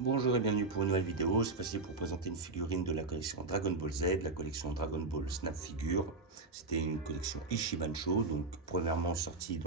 Bonjour et bienvenue pour une nouvelle vidéo. Cette fois-ci pour présenter une figurine de la collection Dragon Ball Z, la collection Dragon Ball Snap Figure. C'était une collection Ishibansho, donc premièrement sortie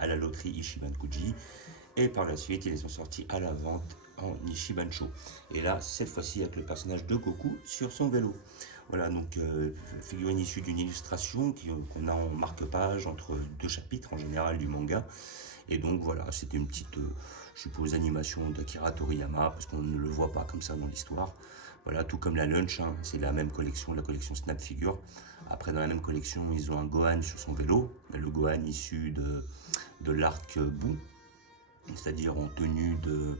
à la loterie Ishiban Kuji, et par la suite ils sont sortis à la vente en Ishibansho. Et là, cette fois-ci avec le personnage de Goku sur son vélo. Voilà, donc figurine issue d'une illustration qu'on a en marque-page entre deux chapitres en général du manga. Et donc voilà, c'était une petite, je suppose, animation d'Akira Toriyama, parce qu'on ne le voit pas comme ça dans l'histoire. Voilà, tout comme la Lunch, hein, c'est la même collection, la collection Snap Figure. Après, dans la même collection, ils ont un Gohan sur son vélo, le Gohan issu de l'arc Boo, c'est-à-dire en tenue de,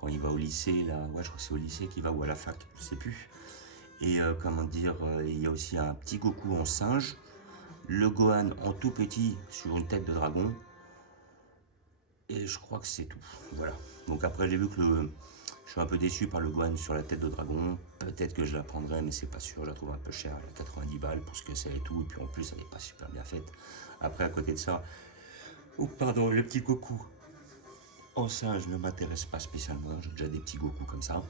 quand il va au lycée, là, ouais, je crois que c'est au lycée qu'il va, ou à la fac, je sais plus. Et comment dire, il y a aussi un petit Goku en singe, le Gohan en tout petit sur une tête de dragon. Et je crois que c'est tout. Voilà. Donc après, j'ai vu que je suis un peu déçu par le Gohan sur la tête de dragon. Peut-être que je la prendrai, mais c'est pas sûr. Je la trouve un peu chère, elle a 90 balles pour ce que c'est et tout. Et puis en plus, elle n'est pas super bien faite. Après, à côté de ça, oh pardon, le petit Goku en singe ne m'intéresse pas spécialement. J'ai déjà des petits Goku comme ça.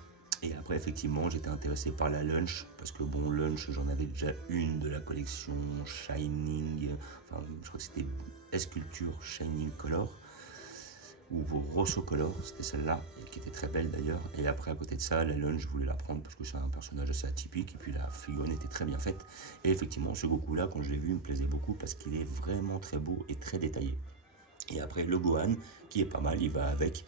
Et après, effectivement, j'étais intéressé par la Lunch, parce que bon, Lunch, j'en avais déjà une de la collection Shining, enfin, je crois que c'était Esculture Shining Color, ou Rosso Color, c'était celle-là, qui était très belle d'ailleurs. Et après, à côté de ça, la Lunch, je voulais la prendre parce que c'est un personnage assez atypique, et puis la figurine était très bien faite. Et effectivement, ce Goku-là, quand je l'ai vu, il me plaisait beaucoup parce qu'il est vraiment très beau et très détaillé. Et après, le Gohan, qui est pas mal, il va avec.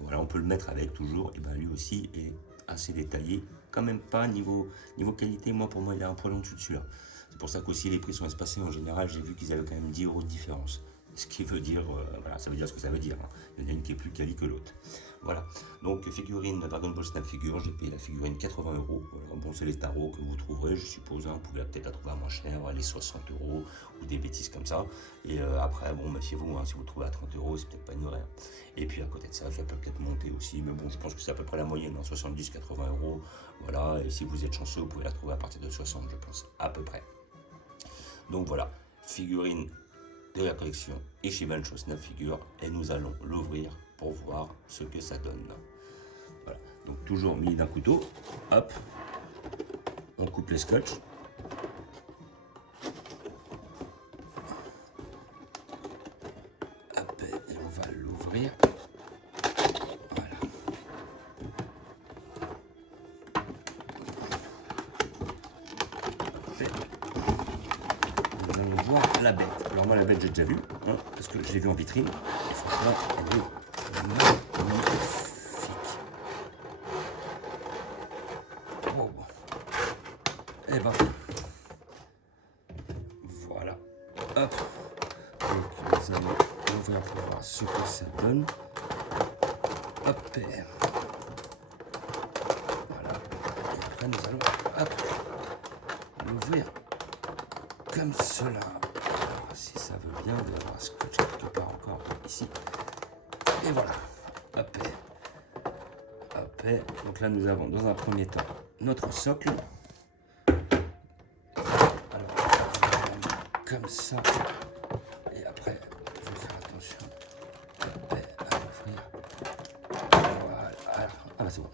Voilà, on peut le mettre avec toujours. Et ben lui aussi est assez détaillé. Quand même pas niveau qualité. Moi, pour moi, il est un poil en dessous de celui-là. C'est pour ça qu'aussi les prix sont espacés. En général, j'ai vu qu'ils avaient quand même 10 € de différence. Ce qui veut dire, voilà, ça veut dire ce que ça veut dire, hein. Il y en a une qui est plus quali que l'autre. Voilà, donc figurine Dragon Ball Snap Figure, j'ai payé la figurine 80 €. Voilà. Bon, c'est les tarots que vous trouverez, je suppose, hein. Vous pouvez peut-être la trouver à moins cher, les 60 € ou des bêtises comme ça. Et après, bon, méfiez-vous, hein, si vous le trouvez à 30 €, c'est peut-être pas une vraie. Et puis à côté de ça, ça peut peut-être monter aussi, mais bon, je pense que c'est à peu près la moyenne, hein, 70-80 €. Voilà, et si vous êtes chanceux, vous pouvez la trouver à partir de 60, je pense, à peu près. Donc voilà, figurine de la collection Ishiban Show Snap Figure, et nous allons l'ouvrir pour voir ce que ça donne. Voilà, donc toujours mis d'un couteau, hop, on coupe les scotch. Hop, et on va l'ouvrir. Voilà. Parfait. Nous allons voir la bête. Alors moi la bête j'ai déjà vu, hein, parce que je l'ai vue en vitrine. Et franchement, elle est magnifique. Oh. Et ben voilà. Hop. Donc nous allons ouvrir pour voir ce que ça donne. Hop. Voilà. Et après nous allons hop l'ouvrir comme cela. Alors, si ça veut bien, il y avoir un scotch quelque part encore ici. Et voilà. Hop. Hop. Donc là nous avons dans un premier temps notre socle. Alors, comme ça. Et après, il faut faire attention à l'ouvrir. Voilà. Alors, ah bah c'est bon.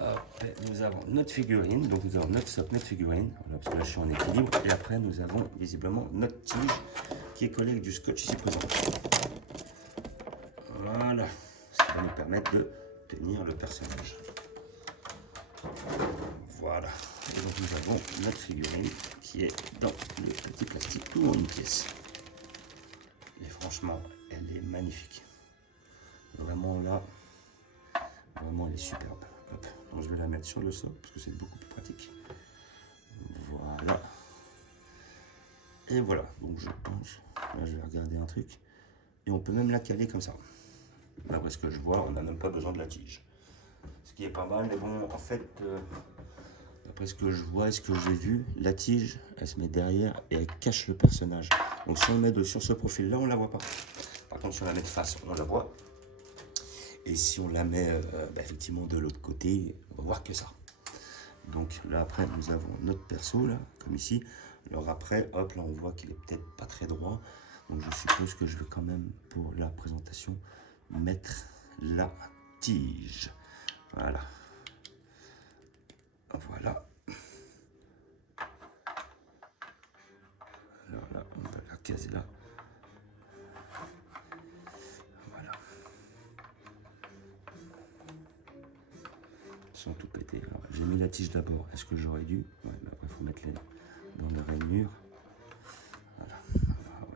Hop, nous avons notre figurine, donc nous avons notre socle, notre figurine, voilà, parce que là je suis en équilibre. Et après nous avons visiblement notre tige qui est collée avec du scotch ici présent. Voilà, ça va nous permettre de tenir le personnage. Voilà, et donc nous avons notre figurine qui est dans le petit plastique, tout en une pièce. Et franchement, elle est magnifique. Vraiment là, vraiment elle est superbe. Hop. Donc je vais la mettre sur le socle parce que c'est beaucoup plus pratique. Voilà. Et voilà, donc je pense, là je vais regarder un truc. Et on peut même la caler comme ça. D'après ce que je vois, on n'a même pas besoin de la tige. Ce qui est pas mal, mais bon, en fait, d'après ce que je vois et ce que j'ai vu, la tige, elle se met derrière et elle cache le personnage. Donc si on le met sur ce profil-là, on ne la voit pas. Par contre, si on la met de face, on la voit. Et si on la met effectivement de l'autre côté, on va voir que ça. Donc là après nous avons notre perso là, comme ici. Alors après, hop, là on voit qu'il est peut-être pas très droit. Donc je suppose que je vais quand même, pour la présentation, mettre la tige. Voilà. Voilà. Alors là, on va la caser là. Voilà. Ils sont tout pétés. J'ai mis la tige d'abord. Est-ce que j'aurais dû? Ouais, mais après, il faut mettre les dans le rainure. Voilà.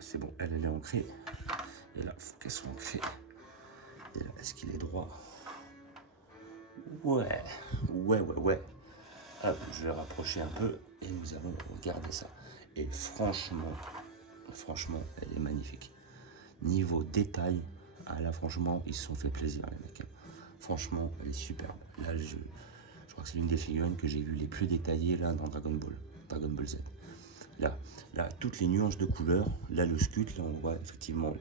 C'est bon, elle est ancrée. Et là, il faut qu'elle soit ancrée. Et là, est-ce qu'il est droit? Ouais. Hop, je vais rapprocher un peu et nous allons regarder ça. Et franchement, elle est magnifique. Niveau détail, ah là, franchement, ils se sont fait plaisir, les mecs. Franchement, elle est superbe. Là, je crois que c'est l'une des figurines que j'ai vues les plus détaillées là dans Dragon Ball Z. Là, toutes les nuances de couleurs. Là, le sculpte, là, on voit effectivement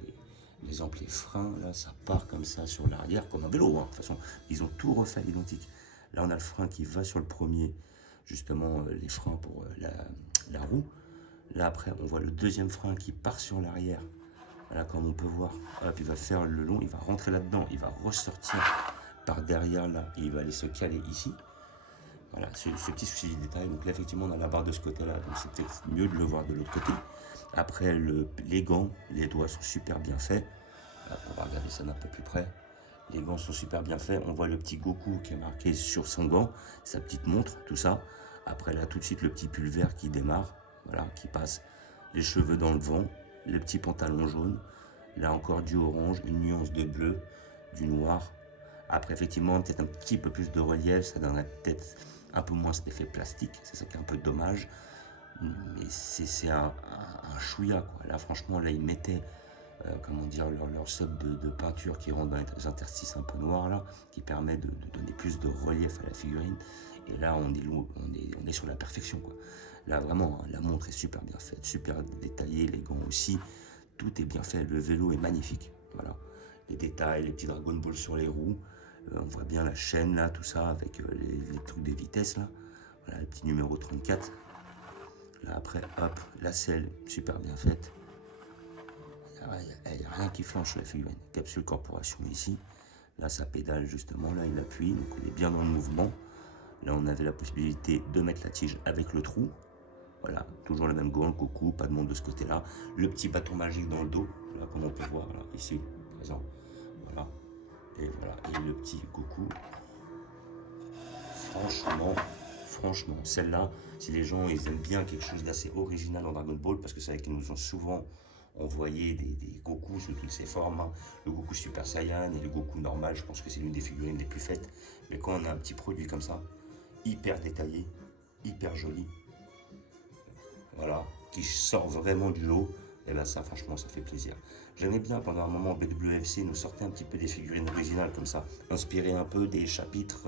les freins, là, ça part comme ça sur l'arrière, comme un vélo. Hein. De toute façon, ils ont tout refait à l'identique. Là, on a le frein qui va sur le premier, justement, les freins pour la roue. Là, après, on voit le deuxième frein qui part sur l'arrière. Voilà, comme on peut voir. Hop, il va faire le long, il va rentrer là-dedans, il va ressortir par derrière, là, et il va aller se caler ici. Voilà, ce petit souci de détail. Donc là, effectivement, on a la barre de ce côté-là, donc c'est peut-être mieux de le voir de l'autre côté. Après, les gants, les doigts sont super bien faits. Là, on va regarder ça d'un peu plus près. Les gants sont super bien faits. On voit le petit Goku qui est marqué sur son gant, sa petite montre, tout ça. Après, là, tout de suite, le petit pull vert qui démarre, voilà, qui passe. Les cheveux dans le vent, le petit pantalon jaune. Là, encore du orange, une nuance de bleu, du noir. Après, effectivement, peut-être un petit peu plus de relief. Ça donnerait peut-être un peu moins cet effet plastique. C'est ça qui est un peu dommage. Mais c'est un chouïa, quoi. Là, franchement, là, ils mettaient comment dire, leur sub de peinture qui rentre dans les interstices un peu noirs, là, qui permet de donner plus de relief à la figurine. Et là, on est sur la perfection, quoi. Là, vraiment, hein, la montre est super bien faite, super détaillée, les gants aussi. Tout est bien fait. Le vélo est magnifique. Voilà. Les détails, les petits Dragon Ball sur les roues. On voit bien la chaîne, là, tout ça, avec les trucs des vitesses, là. Voilà, le petit numéro 34. Là, après, hop, la selle, super bien faite. Il n'y a rien qui flanche sur la figurine. Capsule corporation ici. Là, ça pédale justement. Là, il appuie. Donc, on est bien dans le mouvement. Là, on avait la possibilité de mettre la tige avec le trou. Voilà, toujours le même gant, Goku, pas de monde de ce côté-là. Le petit bâton magique dans le dos. Là, comme on peut voir, là, ici, présent. Voilà. Et voilà. Et le petit Goku. Franchement, celle-là, si les gens ils aiment bien quelque chose d'assez original dans Dragon Ball, parce que c'est vrai qu'ils nous ont souvent envoyé des Goku sous toutes ses formes, hein. Le Goku Super Saiyan et le Goku normal, je pense que c'est l'une des figurines les plus faites. Mais quand on a un petit produit comme ça, hyper détaillé, hyper joli, voilà, qui sort vraiment du lot, et bien ça, franchement, ça fait plaisir. J'aimais bien pendant un moment, BWFC nous sortait un petit peu des figurines originales comme ça, inspirées un peu des chapitres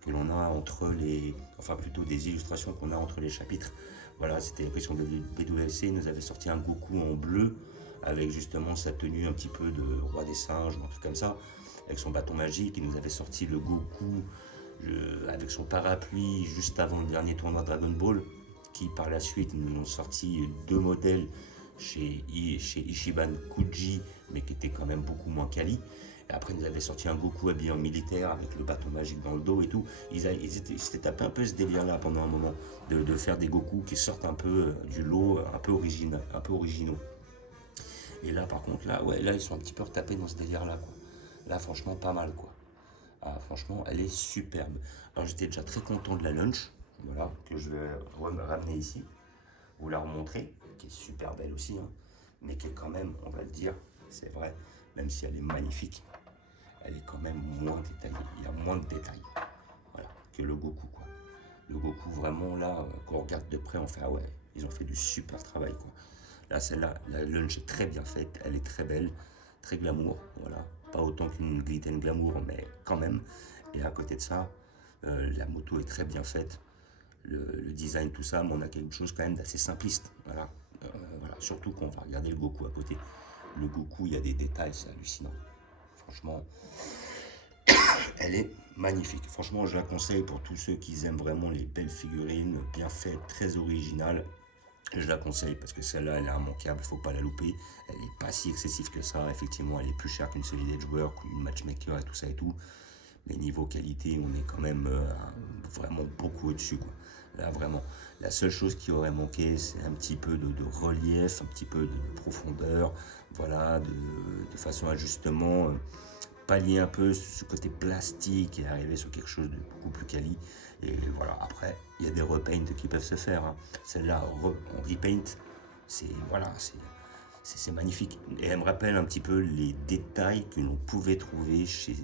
que l'on a entre les, enfin plutôt des illustrations qu'on a entre les chapitres. Voilà, c'était l'impression de BWFC, nous avait sorti un Goku en bleu, avec justement sa tenue un petit peu de roi des singes, ou un truc comme ça, avec son bâton magique. Il nous avait sorti le Goku avec son parapluie juste avant le dernier tournoi Dragon Ball, qui par la suite nous ont sorti deux modèles chez Ichiban Kuji, mais qui étaient quand même beaucoup moins quali. Et après, ils nous avaient sorti un Goku habillé en militaire avec le bâton magique dans le dos et tout. Ils s'étaient tapé un peu ce délire-là pendant un moment, de faire des Goku qui sortent un peu du lot, un peu originaux. Et là, par contre, là, ouais, là, ils sont un petit peu retapés dans ce délire-là, quoi. Là, franchement, pas mal, quoi. Ah, franchement, elle est superbe. Alors, j'étais déjà très content de la lunch, voilà, que je vais ramener ici, vous la remontrer, qui est super belle aussi, hein, mais qui est quand même, on va le dire, c'est vrai, même si elle est magnifique, elle est quand même moins détaillée. Il y a moins de détails, voilà, que le Goku, quoi. Le Goku, vraiment, là, quand on regarde de près, on fait, ah ouais, ils ont fait du super travail, quoi. Là, celle-là, la lunch est très bien faite, elle est très belle, très glamour, voilà. Pas autant qu'une Glitten Glamour, mais quand même. Et à côté de ça, la moto est très bien faite, le design, tout ça, mais on a quelque chose quand même d'assez simpliste, voilà. Voilà. Surtout quand on va regarder le Goku à côté. Le Goku, il y a des détails, c'est hallucinant. Franchement, elle est magnifique. Franchement, je la conseille pour tous ceux qui aiment vraiment les belles figurines, bien faites, très originales. Je la conseille parce que celle-là, elle est immanquable, il ne faut pas la louper. Elle n'est pas si excessive que ça. Effectivement, elle est plus chère qu'une Solid Edge Work ou une Matchmaker et tout ça et tout. Mais niveau qualité, on est quand même vraiment beaucoup au-dessus, quoi. Là, vraiment, la seule chose qui aurait manqué, c'est un petit peu de relief, un petit peu de profondeur, voilà, de façon à justement pallier un peu ce côté plastique et arriver sur quelque chose de beaucoup plus quali. Et voilà, après, il y a des repaints qui peuvent se faire, hein. Celle-là, en repaint, c'est voilà, c'est magnifique. Et elle me rappelle un petit peu les détails que l'on pouvait trouver chez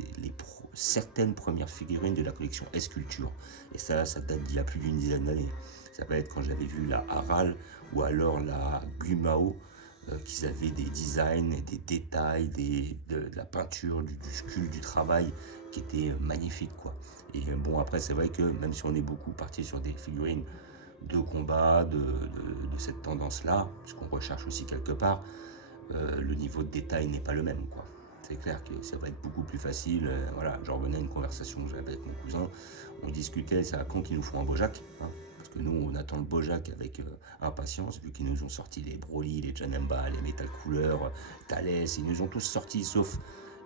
certaines premières figurines de la collection S-Culture. Et ça date d'il y a plus d'une dizaine d'années. Ça peut être quand j'avais vu la Aral ou alors la Gumao, qu'ils avaient des designs et des détails, de la peinture, du sculpte, du travail qui était magnifique, quoi. Et bon, après, c'est vrai que même si on est beaucoup parti sur des figurines de combat, de cette tendance-là, ce qu'on recherche aussi quelque part, le niveau de détail n'est pas le même, quoi. C'est clair que ça va être beaucoup plus facile. Voilà, j'en revenais à une conversation que j'avais avec mon cousin. On discutait, c'est à quand qu'ils nous font un Bojack, hein, parce que nous, on attend le Bojack avec impatience, vu qu'ils nous ont sorti les Broly, les Janemba, les Metal Cooler, Thalès. Ils nous ont tous sortis, sauf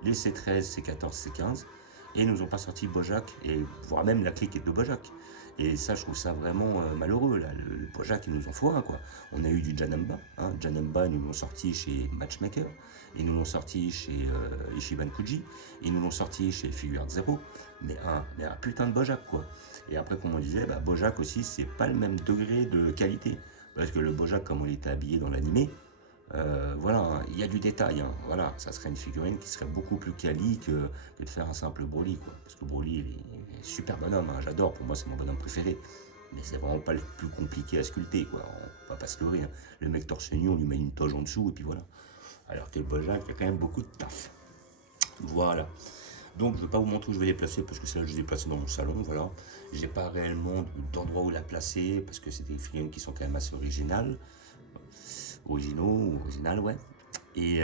les C13, C14, C15. Et ils nous ont pas sorti Bojack, et voire même la cliquette de Bojack. Et ça, je trouve ça vraiment malheureux. Là. Le Bojack, ils nous en faut un, quoi. On a eu du Janemba. Hein. Janemba, ils nous l'ont sorti chez Matchmaker. Ils nous l'ont sorti chez Ichiban Kuji. Ils nous l'ont sorti chez Figuart Zero. Mais un putain de Bojack, quoi. Et après, comme on disait, bah, Bojack aussi, c'est pas le même degré de qualité. Parce que le Bojack, comme on était habillé dans l'animé, voilà, hein, il y a du détail, hein, voilà, ça serait une figurine qui serait beaucoup plus quali que de faire un simple Broly, quoi. Parce que Broly, il est super bonhomme, hein, j'adore, pour moi c'est mon bonhomme préféré. Mais c'est vraiment pas le plus compliqué à sculpter, quoi. On va pas se leurrer, hein. Le mec torse nu, on lui met une toge en dessous et puis voilà. Alors que le Bojack, il y a quand même beaucoup de taf. Voilà. Donc je ne vais pas vous montrer où je vais les placer parce que celle-là je les ai placées dans mon salon, voilà. J'ai pas réellement d'endroit où la placer parce que c'est des figurines qui sont quand même assez originales, ouais. Et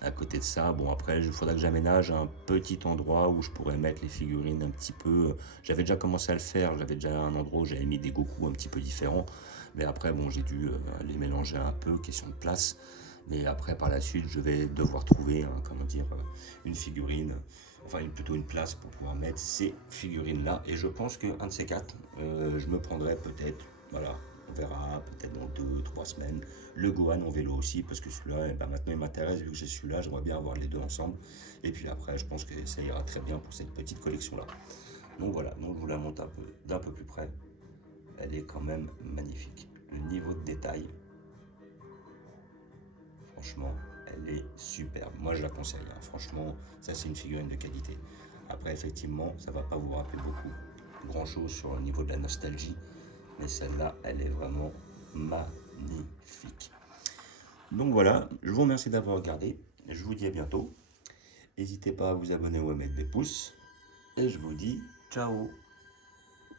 à côté de ça, bon après, il faudra que j'aménage un petit endroit où je pourrais mettre les figurines un petit peu. J'avais déjà commencé à le faire, j'avais déjà un endroit où j'avais mis des Goku un petit peu différents. Mais après, bon, j'ai dû les mélanger un peu, question de place. Mais après, par la suite, je vais devoir trouver, comment dire, une figurine, enfin plutôt une place pour pouvoir mettre ces figurines-là. Et je pense qu'un de ces quatre, je me prendrai peut-être, voilà, on verra peut-être dans 2, 3 semaines, le Gohan en vélo aussi, parce que celui-là, eh ben, maintenant il m'intéresse, vu que j'ai celui-là, j'aimerais bien avoir les deux ensemble. Et puis après, je pense que ça ira très bien pour cette petite collection-là. Donc voilà, donc je vous la montre d'un peu plus près. Elle est quand même magnifique. Le niveau de détail, franchement, elle est superbe. Moi, je la conseille, hein. Franchement, ça, c'est une figurine de qualité. Après, effectivement, ça va pas vous rappeler grand-chose sur le niveau de la nostalgie. Mais celle-là, elle est vraiment magnifique. Donc voilà, je vous remercie d'avoir regardé. Je vous dis à bientôt. N'hésitez pas à vous abonner ou à mettre des pouces. Et je vous dis ciao.